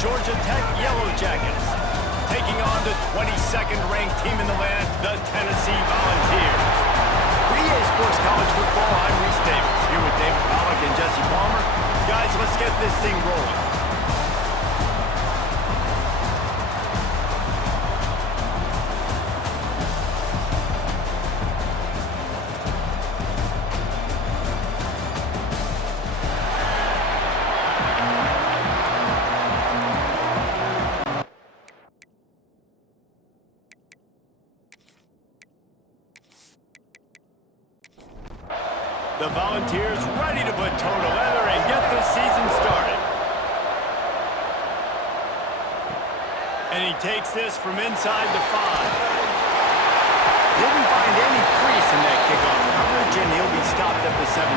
Georgia Tech Yellow Jackets, taking on the 22nd ranked team in the land, the Tennessee Volunteers. For EA Sports College Football, I'm Reese Davis, here with David Pollack and Jesse Palmer. Guys, let's get this thing rolling. The Volunteers ready to put toe to leather and get this season started. And he takes this from inside the 5. Didn't find any crease in that kickoff coverage, and he'll be stopped at the 17.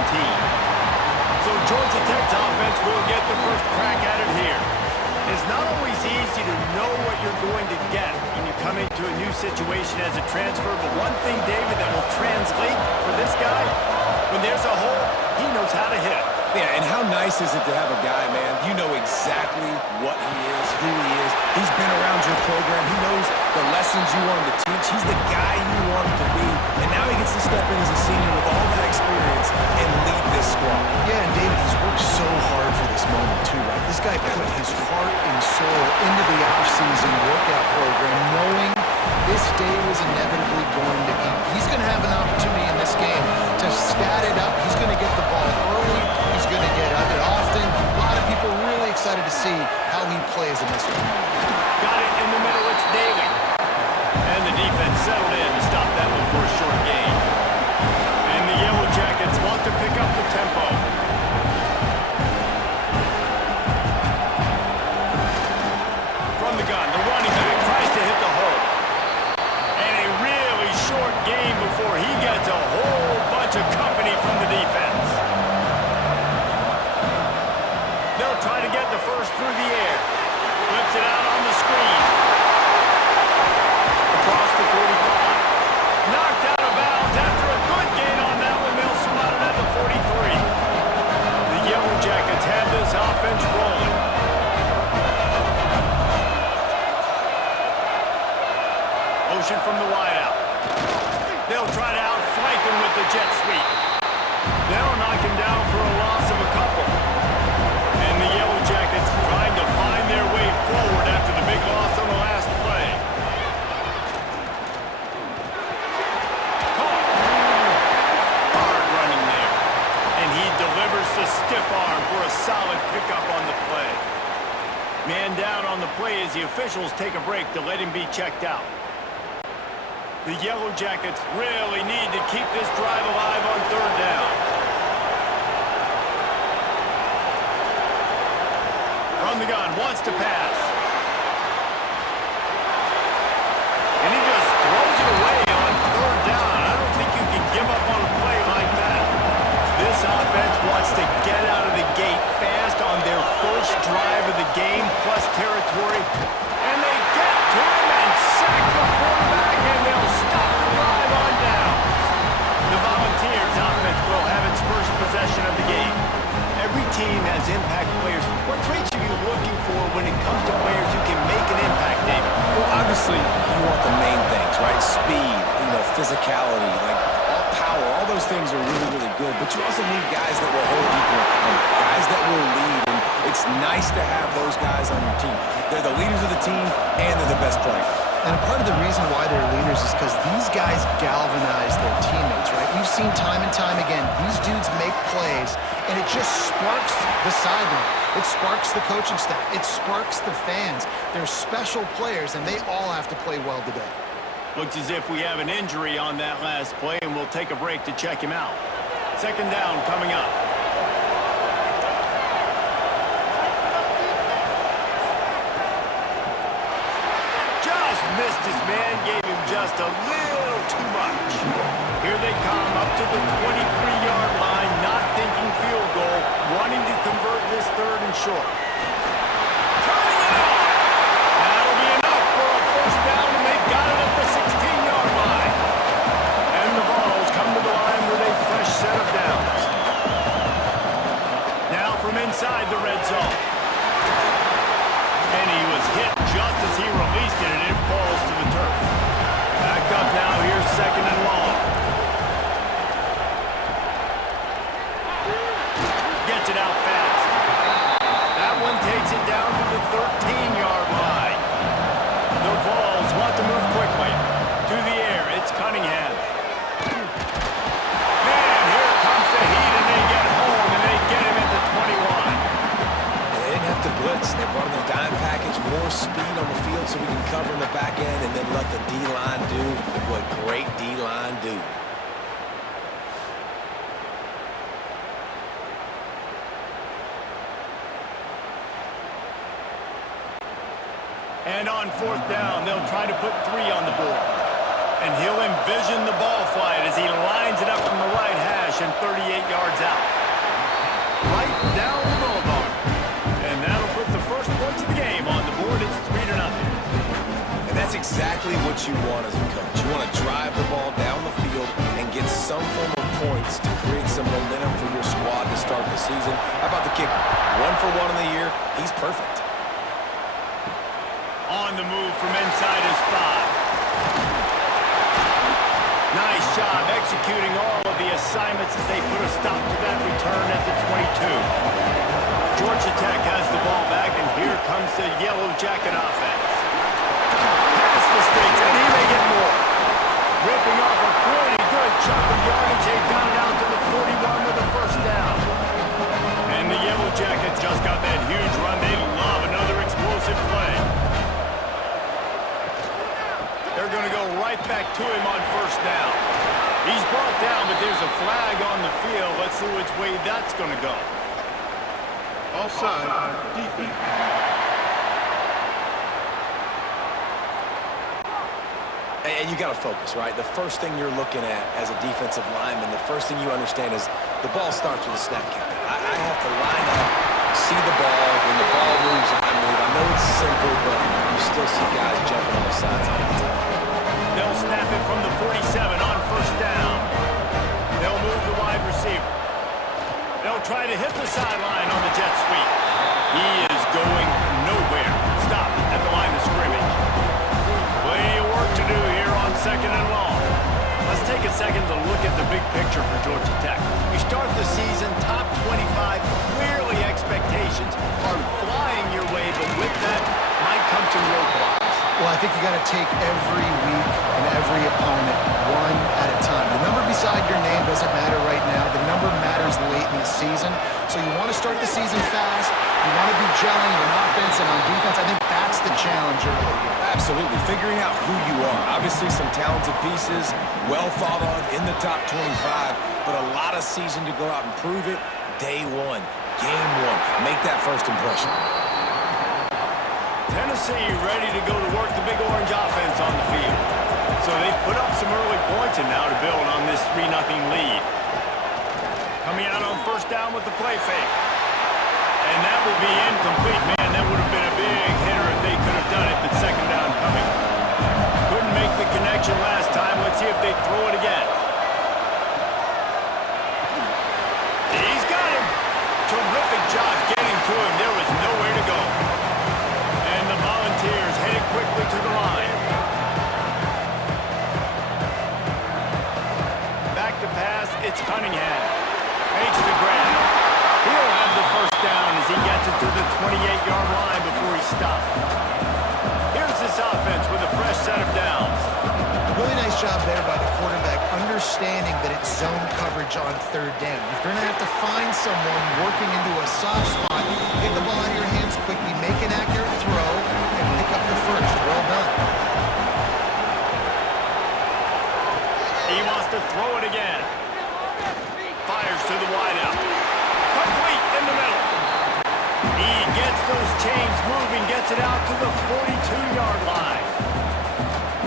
So Georgia Tech's offense will get the first crack at it here. It's not always easy to know what you're going to get when you come into a new situation as a transfer, but one thing, David, that will translate for this guy, when there's a hole, he knows how to hit it. Yeah, and how nice is it to have a guy, man, you know exactly what he is, who he is. He's been around your program. He knows the lessons you want him to teach. He's the guy you want him to be. And now he gets to step in as a senior with all that experience and lead this squad. Yeah, and David, he's worked so hard for this moment, too, right? This guy put his heart and soul into the offseason workout program, knowing this day was inevitably going to come. He's going to have an opportunity in this game to stat it up. He's going to get the ball early. He's going to get it often. A lot of people really excited to see how he plays in this one. Got it in the middle. It's Daly. And the defense settled in to stop that one for a short gain. And the Yellow Jackets want to pick up the tempo. From the gun, the running back tries to hit the hole. And a really short gain before he gets a whole bunch of company from the defense. They'll try to get the first through the air. Flips it out on the screen. Across the 45. Knocked out of bounds after a good gain on that one. They'll spot it at the 43. The Yellow Jackets have this offense rolling. Motion from the wideout. They'll try to outflank him with the jet sweep. They'll knock him down for a loss of a couple. And the Yellow Jackets trying to find their way forward after the big loss on the last play. Caught. Hard running there. And he delivers the stiff arm for a solid pickup on the play. Man down on the play as the officials take a break to let him be checked out. The Yellow Jackets really need to keep this drive alive on third down. From the gun, wants to pass. And he just throws it away on third down. I don't think you can give up on a play like that. This offense wants to get out of the gate fast on their first drive of the game, plus territory. And they get to him and sack the quarterback, and they'll stop the drive on down. The Volunteers offense will have its first possession of the game. Every team has impact players. What traits are you looking for when it comes to players who can make an impact, David? Well, obviously, you want the main things, right? Speed, physicality, like all power, all those things are really, really good. But you also need guys that will hold people accountable, guys that will lead. And it's nice to have those guys on your team. They're the leaders of the team, and they're the best players. And a part of the reason why they're leaders is because these guys galvanize their teammates, right? We've seen time and time again, these dudes make plays, and it just sparks the sideline. It sparks the coaching staff. It sparks the fans. They're special players, and they all have to play well today. Looks as if we have an injury on that last play, and we'll take a break to check him out. Second down coming up. Missed his man, gave him just a little too much. Here they come up to the 23-yard line, not thinking field goal, wanting to convert this third and short. Turning it on! That'll be enough for a first down, and they've got it at the 16-yard line. And the Vols come to the line with a fresh set of downs. Now from inside the red zone. speed on the field so we can cover in the back end and then let the D-line do what great D-line do. And on fourth down, they'll try to put 3 on the board. And he'll envision the ball flight as he lines it up from the right hash and 38 yards out. Right down the boulevard. And that'll put the first points of the game on the board. It's 3-0. And that's exactly what you want as a coach. You want to drive the ball down the field and get some form of points to create some momentum for your squad to start the season. How about the kicker? 1 for 1 in the year. He's perfect. On the move from inside his 5. Nice job executing all of the assignments as they put a stop to that return at the 22. Georgia Tech has the ball back, and here comes the Yellow Jacket offense. Pass mistakes, and he may get more. Ripping off a pretty good chunk of yardage. They got it out to the 41 with a first down. And the Yellow Jackets just got that huge run. They love another explosive play. They're going to go right back to him on first down. He's brought down, but there's a flag on the field. Let's see which way that's going to go. Offside, defense. And you got to focus, right? The first thing you're looking at as a defensive lineman, the first thing you understand is the ball starts with a snap count. I have to line up, see the ball. When the ball moves, I move. I know it's simple, but you still see guys jumping off sides all the time. They'll snap it from the 47 on first down. They'll move the wide receiver. They'll try to hit the sideline on the jet sweep. He is going nowhere. Stop at the line of scrimmage. Plenty of work to do here on second and long. Let's take a second to look at the big picture for Georgia Tech. You start the season top 25. Clearly expectations are flying your way, but with that might come some roadblocks. Well, I think you got to take every week and every opponent one at a time. The number beside your name doesn't matter right now. The number matters late in the season. So you want to start the season fast. You want to be gelling on offense and on defense. I think that's the challenge early. Absolutely. Figuring out who you are. Obviously some talented pieces, well thought of in the top 25, but a lot of season to go out and prove it. Day 1, game 1. Make that first impression. Tennessee ready to go to work the Big Orange offense on the field. So they've put up some early points and now to build on this 3-0 lead. Coming out on first down with the play fake. And that will be incomplete. Man, that would have been a big hitter if they could have done it, but second down coming. Couldn't make the connection last time. Let's see if they throw it again. He's got him. Terrific job getting to him. There was nowhere to go. And the Volunteers headed quickly to the line. Back to pass, it's Cunningham. Makes the grab. He'll have the first down as he gets it to the 28-yard line before he stopped. Here's this offense with a fresh set of downs. Really nice job there by the quarterback, understanding that it's zone coverage on third down. You're going to have to find someone working into a soft spot, get the ball out of your hands quickly, make an accurate throw, and pick up the first. Well done. He wants to throw it again. Fires to the wideout. Complete in the middle. He gets those chains moving, gets it out to the 42-yard line.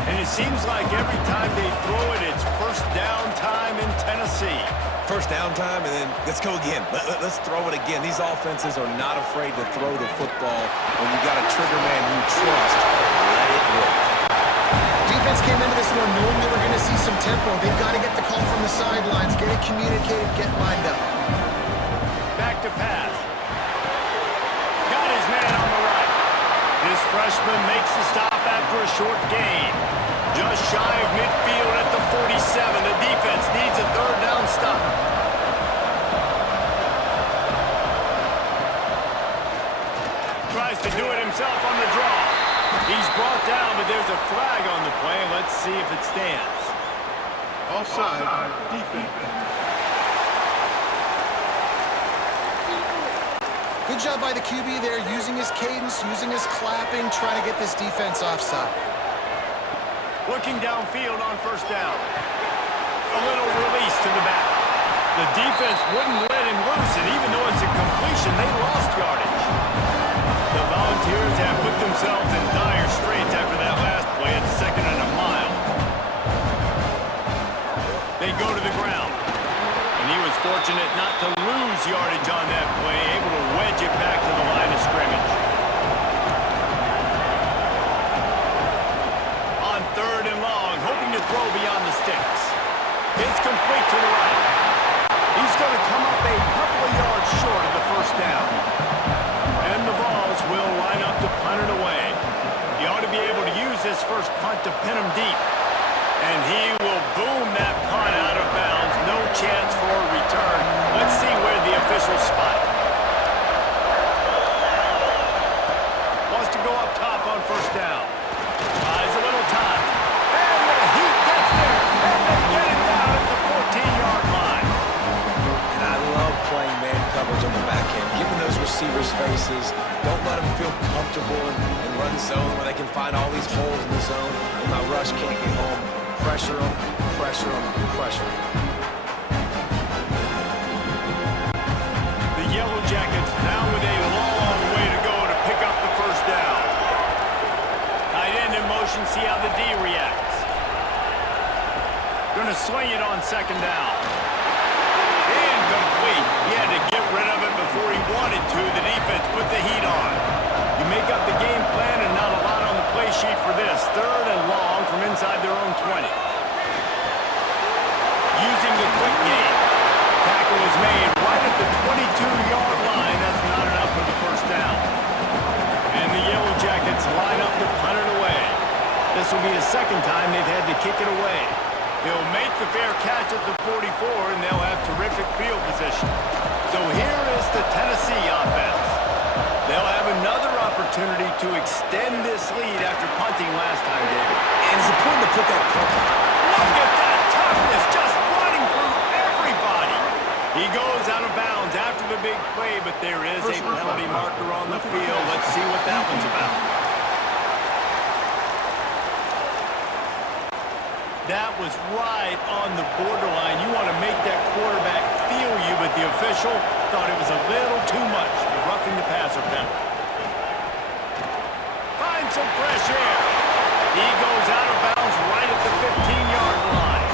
And it seems like every time they throw it, it's first down time in Tennessee. First down time, and then let's go again. Let's throw it again. These offenses are not afraid to throw the football when you got a trigger man you trust. Let it work. Defense came into this one knowing they were going to see some tempo. They've got to get the call from the sidelines, get it communicated, get lined up. Back to pass. Got his man on the right. This freshman makes the stop after a short gain. Just shy of midfield at the 47. The defense needs a third down stop. Tries to do it himself on the draw. He's brought down, but there's a flag on the play. Let's see if it stands. Offside, defense. Good job by the QB there, using his cadence, using his clapping, trying to get this defense offside. Looking downfield on first down. A little release to the back. The defense wouldn't let him loose, and even though it's a completion, they lost yardage. The Volunteers have put themselves in dire straits after that last play at 2nd and a mile. They go to the ground. And he was fortunate not to lose yardage on that play, able to wedge it back to the line of scrimmage. On 3rd and long, hoping to throw beyond the sticks. It's complete to the right. He's going to come up a couple of yards short of the first down. And the Vols will line up to punt it away. He ought to be able to use this first punt to pin him deep. And he will boom that punt out of bounds. No chance for a return. Let's see where the officials spot it. Wants to go up top on first down. Buys a little time. And the Heat gets there. And they get it down at the 14-yard line. And I love playing man coverage on the back end, giving those receivers faces. Don't let them feel comfortable and run zone where they can find all these holes in the zone and my rush can't get home. Pressure them, pressure them, pressure them. The Yellow Jackets now with a long way to go to pick up the first down. Tight end in motion, see how the D reacts. Going to swing it on 2nd down. Incomplete. He had to get rid of it before he wanted to. The defense put the heat on. You make up the game plan and not a lot on the play sheet for this. 3rd and long from inside their own 20. Using the quick game. Tackle is made right at the 22-yard line. That's not enough for the first down. And the Yellow Jackets line up to punt it away. This will be the 2nd time they've had to kick it away. He'll make the fair catch at the 44, and they'll have terrific field position. So here is the Tennessee offense. They'll have another opportunity to extend this lead after punting last time, David. And it's important to put that punt on. Look at that toughness, just running through everybody. He goes out of bounds after the big play, but there is a penalty marker on the field. Let's see what that one's about. That was right on the borderline. You want to make that quarterback feel you, but the official thought it was a little too much. The roughing the passer penalty. Find some fresh air. He goes out of bounds right at the 15-yard line.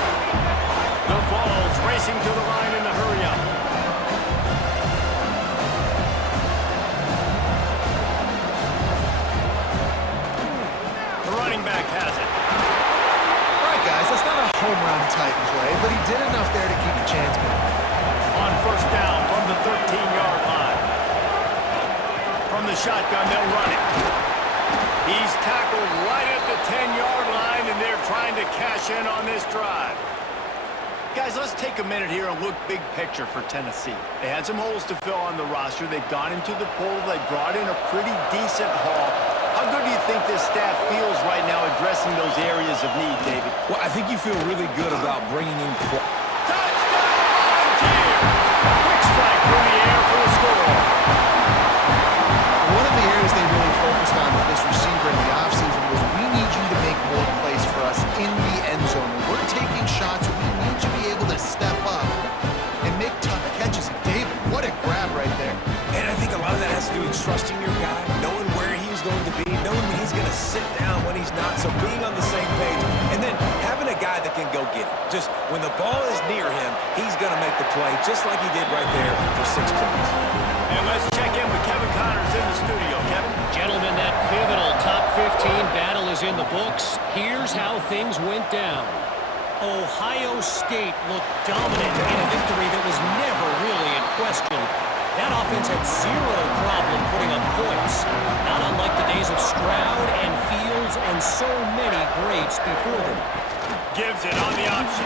The Vols racing to the line in the hurry-up. The running back has it. Guys, that's not a home run type play, but he did enough there to keep the chance moving. On first down from the 13-yard line. From the shotgun, they'll run it. He's tackled right at the 10-yard line, and they're trying to cash in on this drive. Guys, let's take a minute here and look big picture for Tennessee. They had some holes to fill on the roster. They've gone into the poll. They brought in a pretty decent haul. How good do you think this staff feels right now addressing those areas of need, David? Well, I think you feel really good about bringing in... Touchdown, Volunteer! Quick strike through the air for a score. One of the areas they really focused on with this receiver in the offseason was we need you to make more plays for us in the end zone. When we're taking shots, we need you to be able to step up and make tough catches. And David, what a grab right there. And I think a lot of that has to do with trusting your guy, knowing where he's going to be, knowing when he's going to sit down, when he's not, so being on the same page, and then having a guy that can go get it. Just when the ball is near him, he's going to make the play, just like he did right there for 6 points. And let's check in with Kevin Connors in the studio. Kevin? Gentlemen, that pivotal top 15 battle is in the books. Here's how things went down. Ohio State looked dominant in a victory that was never really in question. That offense had zero problem putting up points, not unlike the days of Stroud and Fields and so many greats before them. Gives it on the option.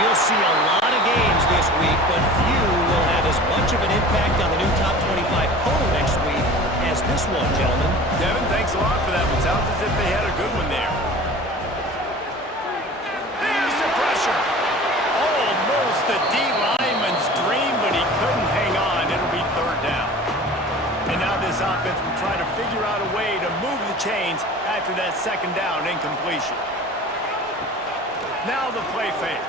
We'll see a lot of games this week, but few will have as much of an impact on the new top 25 poll next week as this one, gentlemen. Devin, thanks a lot for that one. Sounds as if they had a good one there. There's the pressure. Almost the D lineman's dream, but he couldn't hang on. It'll be 3rd down. chains after that second down incompletion. Now the play fake.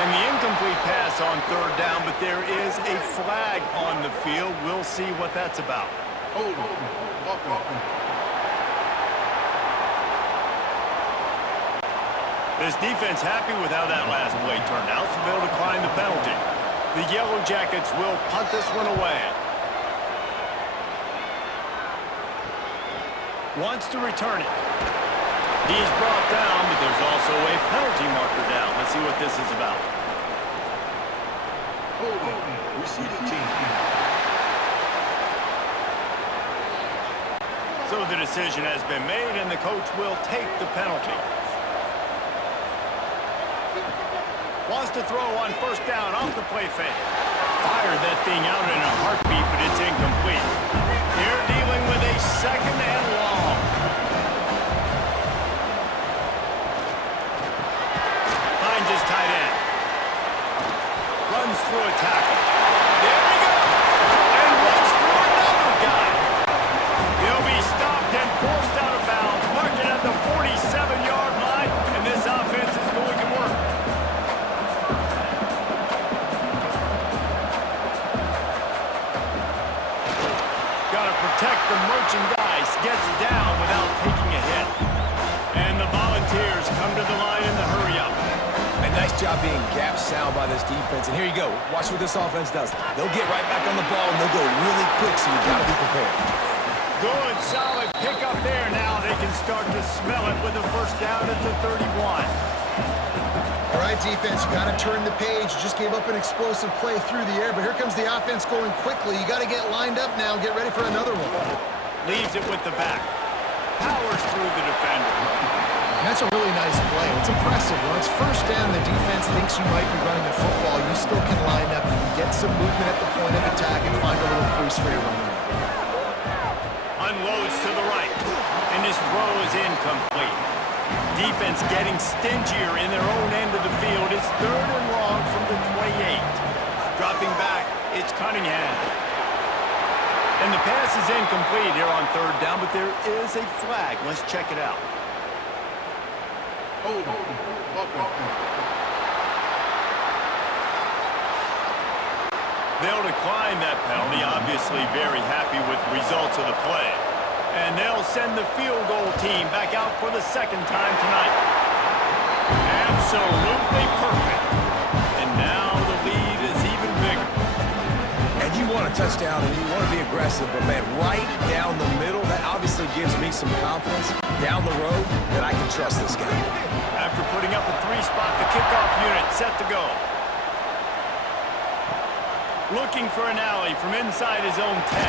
And the incomplete pass on third down, but there is a flag on the field. We'll see what that's about. Hold on. Walk off. This defense happy with how that last play turned out, so they'll decline the penalty. The Yellow Jackets will punt this one away. Wants to return it. He's brought down, but there's also a penalty marker down. Let's see what this is about. Hold on. Receiving team. So the decision has been made, and the coach will take the penalty. Wants to throw on first down off the play fake. Fired that thing out in a heartbeat, but it's incomplete. They're dealing with a second and long. Finds his tight end. Runs through a tackle. There we go! And runs through another guy. He'll be stopped and forced out of bounds, marking at the 47-yard line, and this offense is going to work. Protect the merchandise, gets down without taking a hit. And the Volunteers come to the line in the hurry-up. A nice job being gap sound by this defense. And here you go. Watch what this offense does. They'll get right back on the ball, and they'll go really quick, so you got to be prepared. Good, solid pickup there. Now they can start to smell it with a first down at the 31. All right, defense, you got to turn the page. You just gave up an explosive play through the air, but here comes the offense going quickly. You got to get lined up now. Get ready for another one. Leaves it with the back. Powers through the defender. And that's a really nice play. It's impressive. When it's first down, the defense thinks you might be running the football. You still can line up. You can get some movement at the point of attack and find a little crease for your running back. Unloads to the right. And his throw is incomplete. Defense getting stingier in their own end of the field. It's third and long from the 28. Dropping back, it's Cunningham. And the pass is incomplete here on third down, but there is a flag. Let's check it out. Hold on. Walk off. They'll decline that penalty, obviously very happy with the results of the play. And they'll send the field goal team back out for the second time tonight. Absolutely perfect. And now the lead is even bigger. And you want a touchdown, and you want to be aggressive, but, man, right down the middle, that obviously gives me some confidence down the road that I can trust this guy. After putting up a three-spot, the kickoff unit set to go. Looking for an alley from inside his own 10.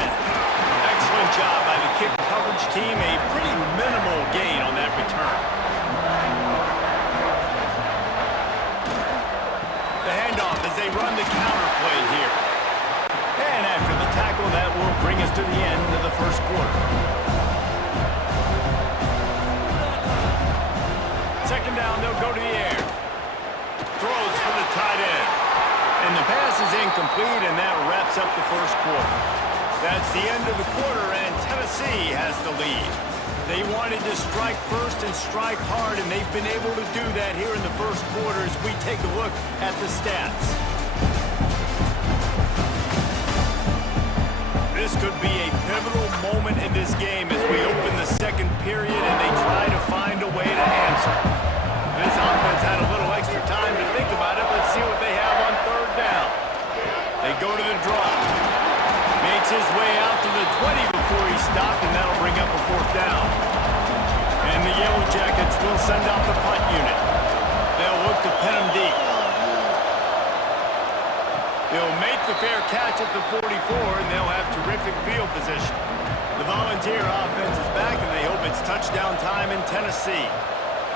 Excellent job by the kick coverage team. A pretty minimal gain on that return. The handoff as they run the counter play here. And after the tackle, that will bring us to the end of the first quarter. Second down, they'll go to the air. Throws for the tight end. And the pass is incomplete, and that wraps up the first quarter. That's the end of the quarter, and Tennessee has the lead. They wanted to strike first and strike hard, and they've been able to do that here in the first quarter as we take a look at the stats. This could be a pivotal moment in this game as we open the second period and they try to find a way to answer. This offense had a little extra time to think about it. Let's see what they have on third down. They go to the drop. Makes his way out to the 20 before he stopped, and that'll bring up a fourth down. And the Yellow Jackets will send out the punt unit. They'll look to pin him deep. They'll make the fair catch at the 44, and they'll have terrific field position. The Volunteer offense is back, and they hope it's touchdown time in Tennessee.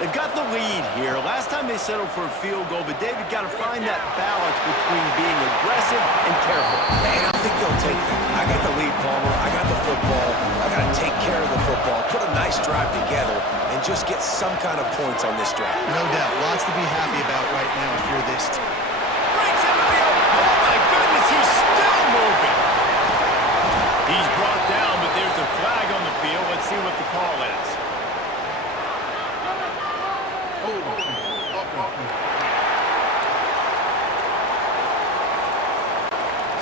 They've got the lead here. Last time they settled for a field goal, but David got to find that balance between being aggressive and careful. And I think they'll take that. I got the lead, Palmer. I got the football. I got to take care of the football, put a nice drive together, and just get some kind of points on this drive. No doubt. Lots to be happy about right now if you're this team. Breaks into the open. Oh, my goodness, he's still moving. He's brought down, but there's a flag on call is.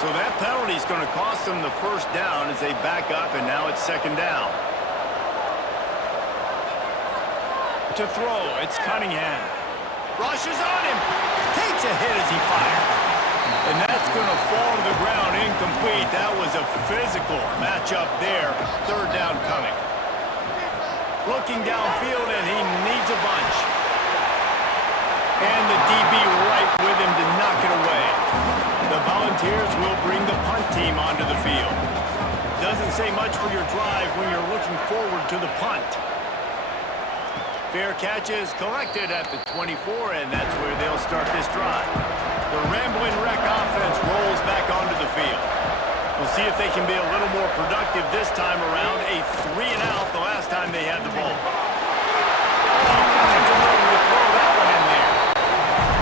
So that penalty is going to cost them the first down as they back up, and now it's second down. To throw, it's Cunningham. Rushes on him. Takes a hit as he fires. And that's going to fall to the ground incomplete. That was a physical matchup there. Third down coming. Looking downfield, and he needs a bunch. And the DB right with him to knock it away. The Volunteers will bring the punt team onto the field. Doesn't say much for your drive when you're looking forward to the punt. Fair catch is collected at the 24, and that's where they'll start this drive. The Rambling Wreck offense rolls back onto the field. We'll see if they can be a little more productive this time around. A 3-and-out the last time they had the ball. All kinds of room to throw that one in there.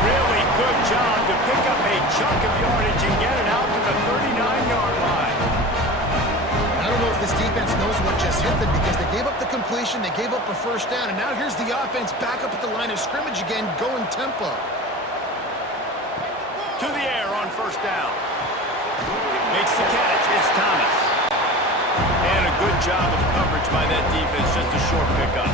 Really good job to pick up a chunk of yardage and get it out to the 39-yard line. I don't know if this defense knows what just hit them because they gave up the completion, they gave up a first down, and now here's the offense back up at the line of scrimmage again, going tempo. To the air on first down. Makes the catch. It's Thomas. And a good job of coverage by that defense. Just a short pickup.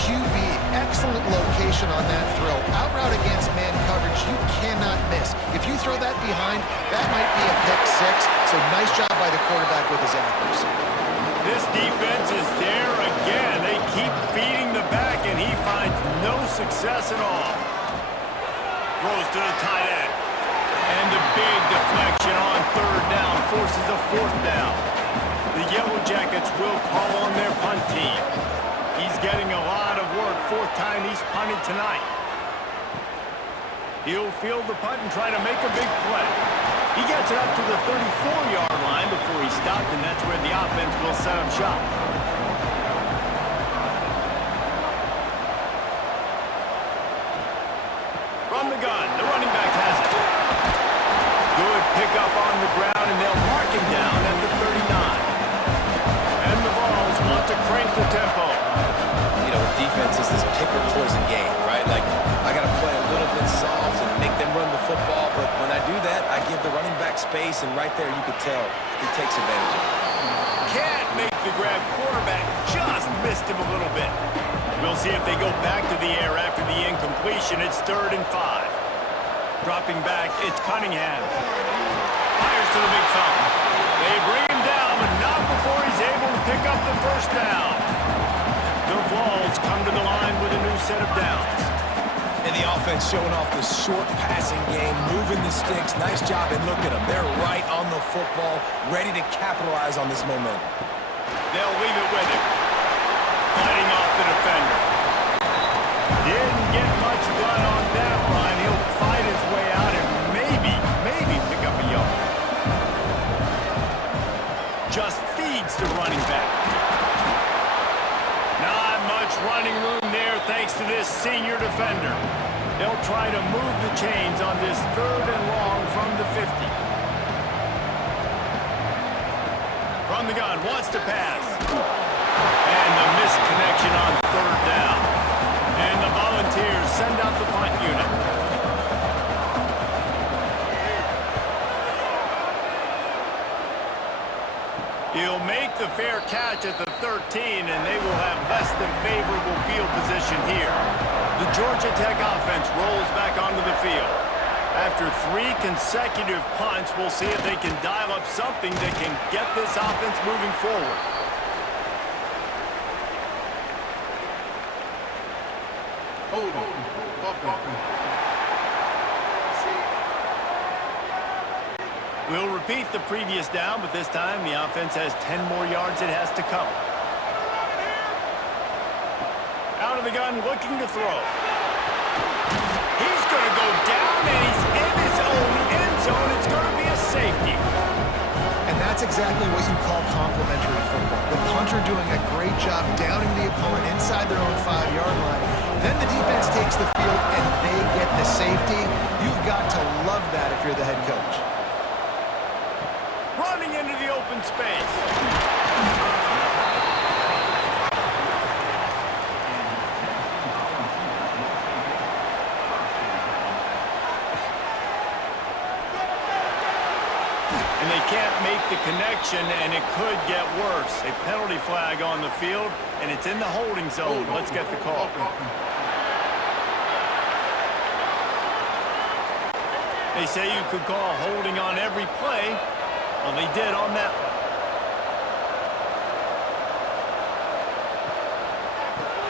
QB, excellent location on that throw. Out route against man coverage, you cannot miss. If you throw that behind, that might be a pick six. So nice job by the quarterback with his accuracy. This defense is there again. They keep feeding the back, and he finds no success at all. Throws to the tight end. And the big deflection on third down forces a fourth down. The Yellow Jackets will call on their punt team. He's getting a lot of work. Fourth time he's punted tonight. He'll field the punt and try to make a big play. He gets it up to the 34-yard line before he stopped, and that's where the offense will set up shop. From the gun, the running back has it. Good pickup on the ground, and they'll mark him down at the 39. And the Vols want to crank the tempo. You know, with defense is this pick or poison game, right? Like, I got to play a little bit soft and make them run the football, but when I do that, I give the running back space, and right there you can tell he takes advantage of it. Can't make the grab. Quarterback just missed him a little bit. We'll see if they go back to the air after the incompletion. It's 3rd and 5. Dropping back, it's Cunningham. Fires to the big thumb. They bring him down, but not before he's able to pick up the first down. The Vols come to the line with a new set of downs. And the offense showing off the short passing game, moving the sticks. Nice job, and look at them. They're right on the football, ready to capitalize on this momentum. They'll leave it with him. Fighting off the defender. Didn't get much done on that line. He'll fight his way out and maybe pick up a yard. Just feeds the running back. Not much running room there thanks to this senior defender. They'll try to move the chains on this 3rd and long from the 50. From the gun, wants to pass. And the missed connection on 3rd down. And the Volunteers send out the punt unit. He'll make the fair catch at the 13, and they will have less than favorable field position here. The Georgia Tech offense rolls back onto the field. After 3 consecutive punts, we'll see if they can dial up something that can get this offense moving forward. We'll repeat the previous down, but this time the offense has 10 more yards it has to cover. Out of the gun, looking to throw. He's going to go down, and he's in his own end zone. It's going to be a safety. And that's exactly what you call complementary football. The punter doing a great job downing the opponent inside their own 5-yard line. Then the defense takes the field, and they get the safety. You've got to love that if you're the head coach. Running into the open space. And they can't make the connection, and it could get worse. A penalty flag on the field, and it's in the holding zone. Let's get the call. They say you could call holding on every play. Well, they did on that one.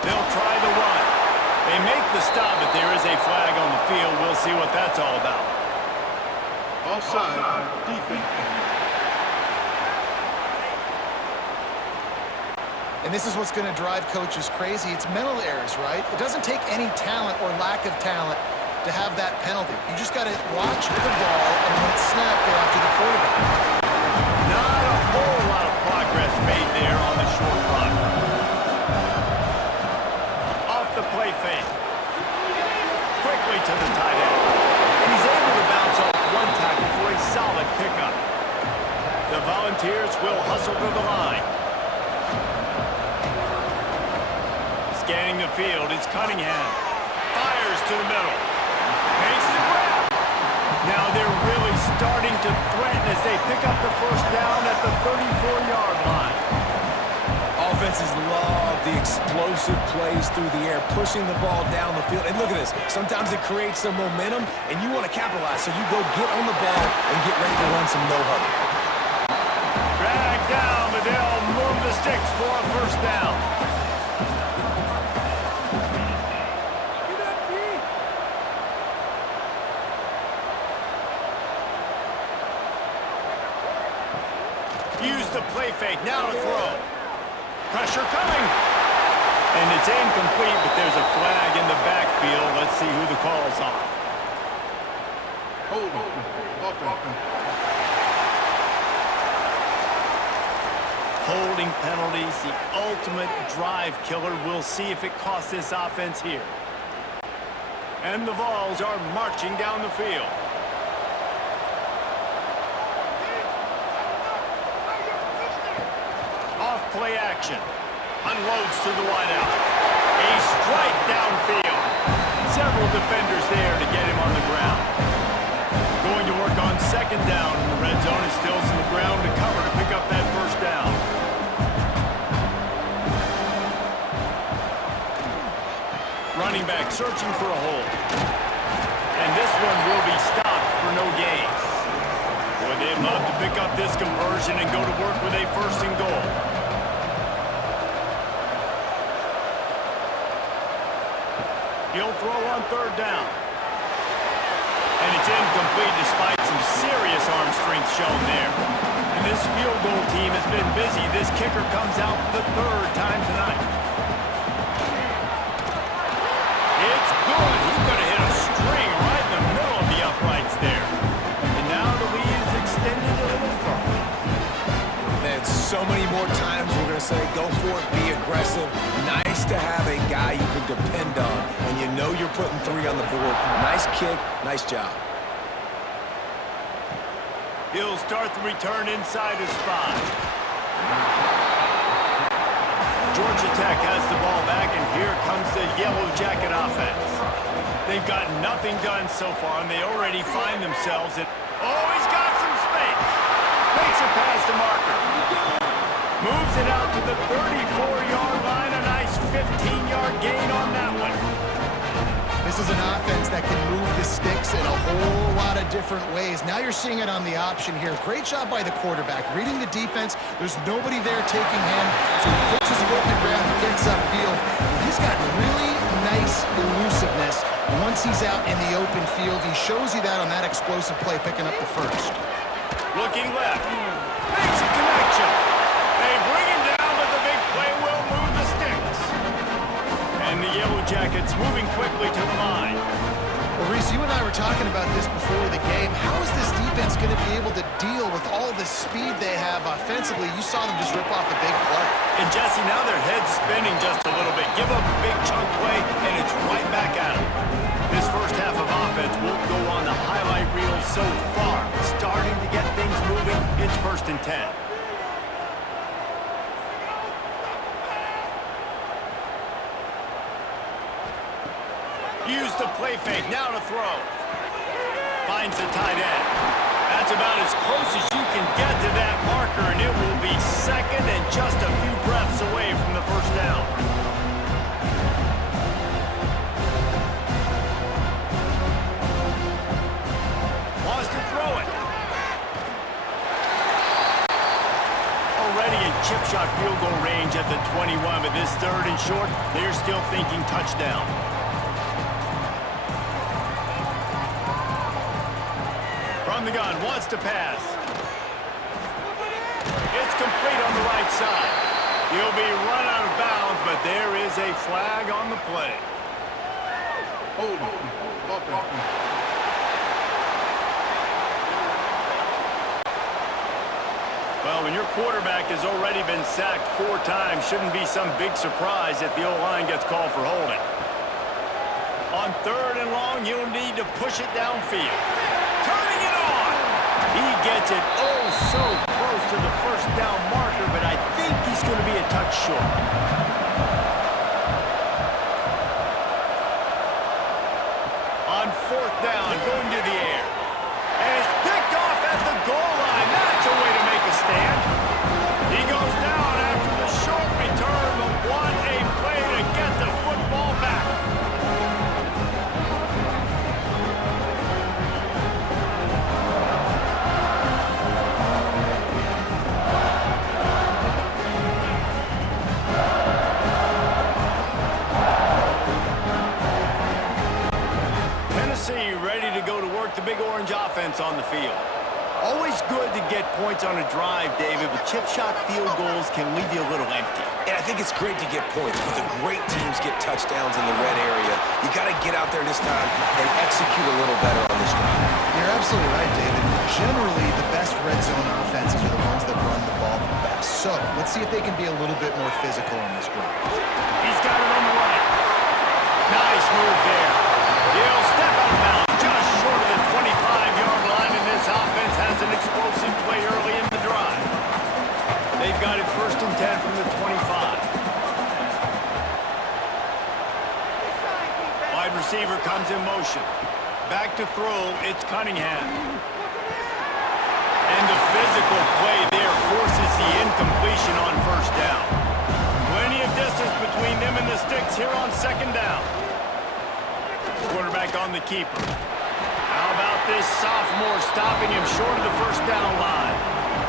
They'll try the run. They make the stop, but there is a flag on the field. We'll see what that's all about. Offside, defense. And this is what's going to drive coaches crazy. It's mental errors, right? It doesn't take any talent or lack of talent to have that penalty. You just got to watch the ball and when it's snapped, go after the quarterback. Not a whole lot of progress made there on the short run. Off the play fake. Quickly to the tight end. And he's able to bounce off one tackle for a solid pickup. The Volunteers will hustle to the line. Scanning the field, it's Cunningham. Fires to the middle. Makes the grab. Now they're really starting to threaten as they pick up the first down at the 34-yard line. Offenses love the explosive plays through the air, pushing the ball down the field. And look at this. Sometimes it creates some momentum, and you want to capitalize. So you go get on the ball and get ready to run some no-huddle. Drag down, but they'll move the sticks for a first down. Use the play fake, now to throw. Pressure coming. And it's incomplete, but there's a flag in the backfield. Let's see who the call's on. Hold on. Holding penalties, the ultimate drive killer. We'll see if it costs this offense here. And the Vols are marching down the field. Play action. Unloads to the wideout. A strike downfield. Several defenders there to get him on the ground. Going to work on second down in the red zone. Is still some ground to cover to pick up that first down. Running back searching for a hole. And this one will be stopped for no gain. Boy, they'd love to pick up this conversion and go to work with a first and goal. He'll throw on third down. And it's incomplete despite some serious arm strength shown there. And this field goal team has been busy. This kicker comes out for the third time tonight. It's good. He could have hit a string right in the middle of the uprights there. And now the lead is extended a little further. Man, so many more times we're going to say, go for it, be aggressive. Nice to have a guy you can depend on, and you know you're putting three on the board. Nice kick, nice job. He'll start the return inside his 5. Georgia Tech has the ball back, and here comes the Yellow Jacket offense. They've got nothing done so far, and they already find themselves in... Oh, he's got some space. Makes a pass to Marker. Moves it out to the 34-yard line. A nice 15-yard gain on that one. This is an offense that can move the sticks in a whole lot of different ways. Now you're seeing it on the option here. Great job by the quarterback. Reading the defense, there's nobody there taking him, so he puts his foot in the ground, gets upfield. He's got really nice elusiveness. Once he's out in the open field, he shows you that on that explosive play, picking up the first. Looking left. Makes a connection. They bring him down, but the big play will move the sticks. And the Yellow Jackets moving quickly to the line. Well, Reese, you and I were talking about this before the game. How is this defense going to be able to deal with all the speed they have offensively? You saw them just rip off a big play. And Jesse, now their head's spinning just a little bit. Give up a big chunk play, and it's right back at them. This first half of offense won't go on the highlight reel so far. Starting to get things moving. It's 1st and 10. Use the play fake, now to throw. Finds the tight end. That's about as close as you can get to that marker, and it will be second and just a few breaths away from the first down. Wants to throw it. Already in chip shot field goal range at the 21, but this third and short, they're still thinking touchdown. From the gun, wants to pass. It's complete on the right side. He'll be run out of bounds, but there is a flag on the play. Holding. Offense. Well, when your quarterback has already been sacked 4 times, shouldn't be some big surprise if the O-line gets called for holding. On third and long, you'll need to push it downfield. Turning it on! He gets it oh so close to the first down marker, but I think he's going to be a touch short. On fourth down, going to the air. And it's picked off at the goal line. That's a way to make a stand. He goes down after the short return, but what a play to get the football back. Tennessee ready to go to work the Big Orange offense on the field. Always good to get points on a drive, David, but chip shot field goals can leave you a little empty. And I think it's great to get points, but the great teams get touchdowns in the red area. You got to get out there this time and execute a little better on this drive. You're absolutely right, David. Generally, the best red zone offenses are the ones that run the ball the best. So let's see if they can be a little bit more physical on this drive. He's got it on the right. Nice move there. He'll step out of bounds just short of the 25-yard line, and this offense has an explosive play early in the drive. They've got it first and 10 from the 25. Wide receiver comes in motion. Back to throw, it's Cunningham. And the physical play there forces the incompletion on first down. Plenty of distance between them and the sticks here on second down. Quarterback on the keeper. How about this sophomore stopping him short of the first down line?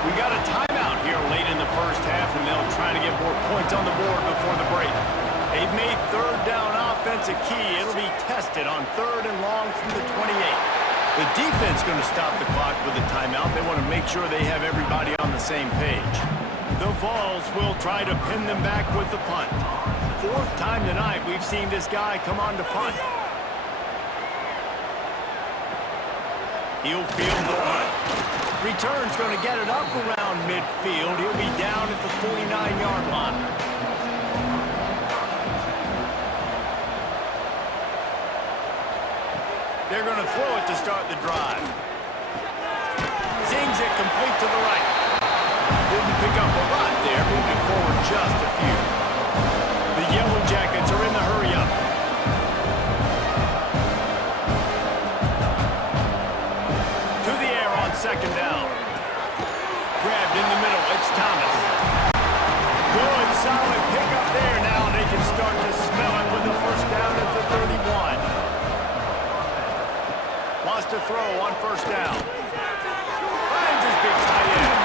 We got a timeout here late in the first half, and they'll try to get more points on the board before the break. They've made third down offense a key. It'll be tested on third and long from the 28. The defense going to stop the clock with a timeout. They want to make sure they have everybody on the same page. The Vols will try to pin them back with the punt. 4th time tonight we've seen this guy come on to punt. He'll field the punt. Return's going to get it up around midfield. He'll be down at the 49-yard line. They're going to throw it to start the drive. Zings it complete to the right. Didn't pick up a lot there, moving forward just a few. The Yellow Jackets are in the hurry-up. To the air on second down. Grabbed in the middle, it's Thomas. Good, solid pickup there now. They can start to smell it with the first down at the 31. Wants to throw on first down. Finds his big tight end.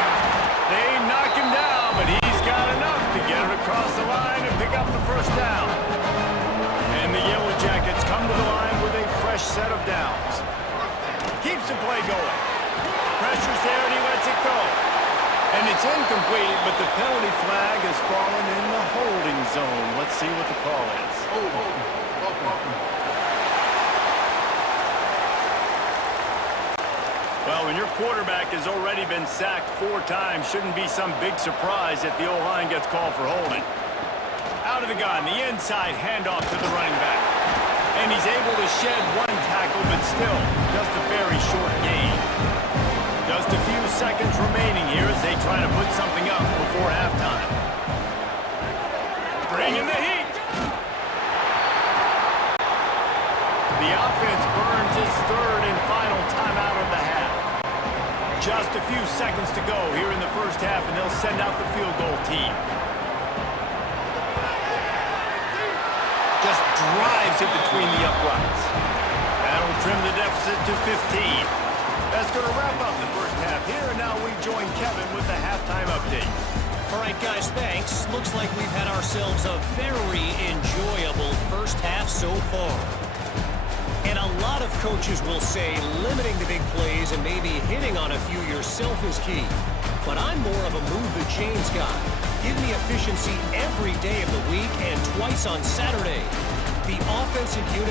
They knock him down, but he's got enough to get it across the line and pick up the first down. And the Yellow Jackets come to the line with a fresh set of downs. Keeps the play going. Pressure's there and he lets it go. And it's incomplete, but the penalty flag has fallen in the holding zone. Let's see what the call is. Well, when your quarterback has already been sacked 4 times, shouldn't be some big surprise if the O-line gets called for holding. Out of the gun, the inside handoff to the running back. And he's able to shed 1 tackle, but still, just a very short gain. Just a few seconds remaining here as they try to put something up before halftime. Bringing the heat. The offense burns its 3rd and final timeout of the half. Just a few seconds to go here in the first half, and they'll send out the field goal team. Just drives it between the uprights. That'll trim the deficit to 15. That's going to wrap up the first half here, and now we join Kevin with the halftime update. All right, guys, thanks. Looks like we've had ourselves a very enjoyable first half so far. And a lot of coaches will say limiting the big plays and maybe hitting on a few yourself is key. But I'm more of a move the chains guy. Give me efficiency every day of the week and twice on Saturday. The offensive unit